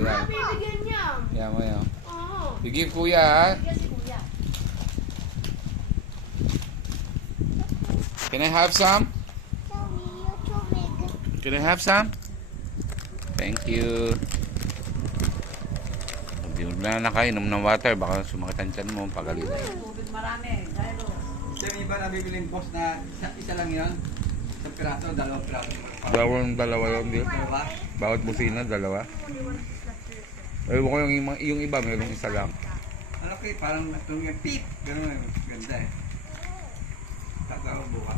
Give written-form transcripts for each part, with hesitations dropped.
yan. Bibigyan niya. Yan mo yan. Oo. Bigyan kuya ha. Bigyan si kuya. Can I have some? Can I have some? Thank you. Hindi mo na nakainom ng water. Baka sumakit ang tiyan mo. Pagalitan. Tubig marami. Dahil Siya may iba nabibiling boss na isa lang yan. Isang piraso, dalawang piraso. Dalawa yun. Di? Diba? Bawat busina, dalawa. Ewan ko yung iba, mayroong isa lang. Ano kayo, parang natulong yung peep. Ganun, ganda eh. Tatawag buka.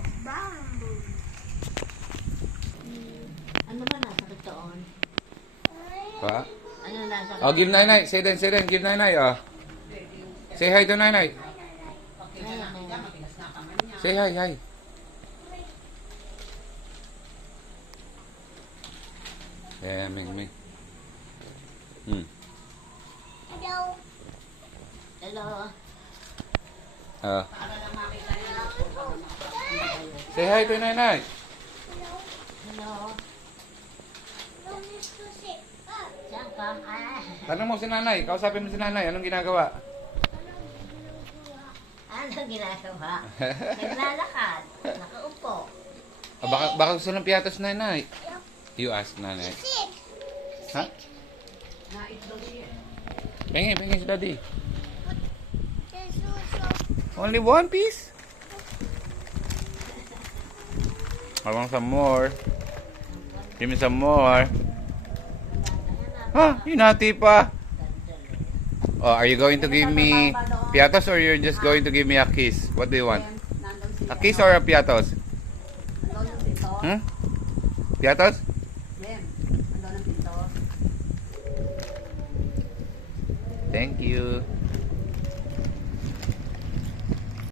ano ba nasa doon? Pa? Ano nasa Oh, give Nainay. Say then, give Nainay. Oh. Say hi to Nainay. Say hi, hi. Yeah, Ming. Hello. Uh, say hi to Nainay. Hello. Saan ka? Tanong mo si Nanay. Kausapin mo si Nanay. Anong ginagawa? Anong ginagawa? Naglalakad. Nakaupo. Baka gusto ng piatos Nanay. You ask Nanay. Ha? Naitlog siya. Pengi si Daddy. Only one piece? I want some more. Give me some more. Ha? Hinati pa. Oh, are you going to give me piatos or you're just going to give me a kiss? What do you want? Nandun si A kiss or a piatos? Nandun yung pinto. Hmm? Piatos? Jem. Nandun ang pinto. Thank you.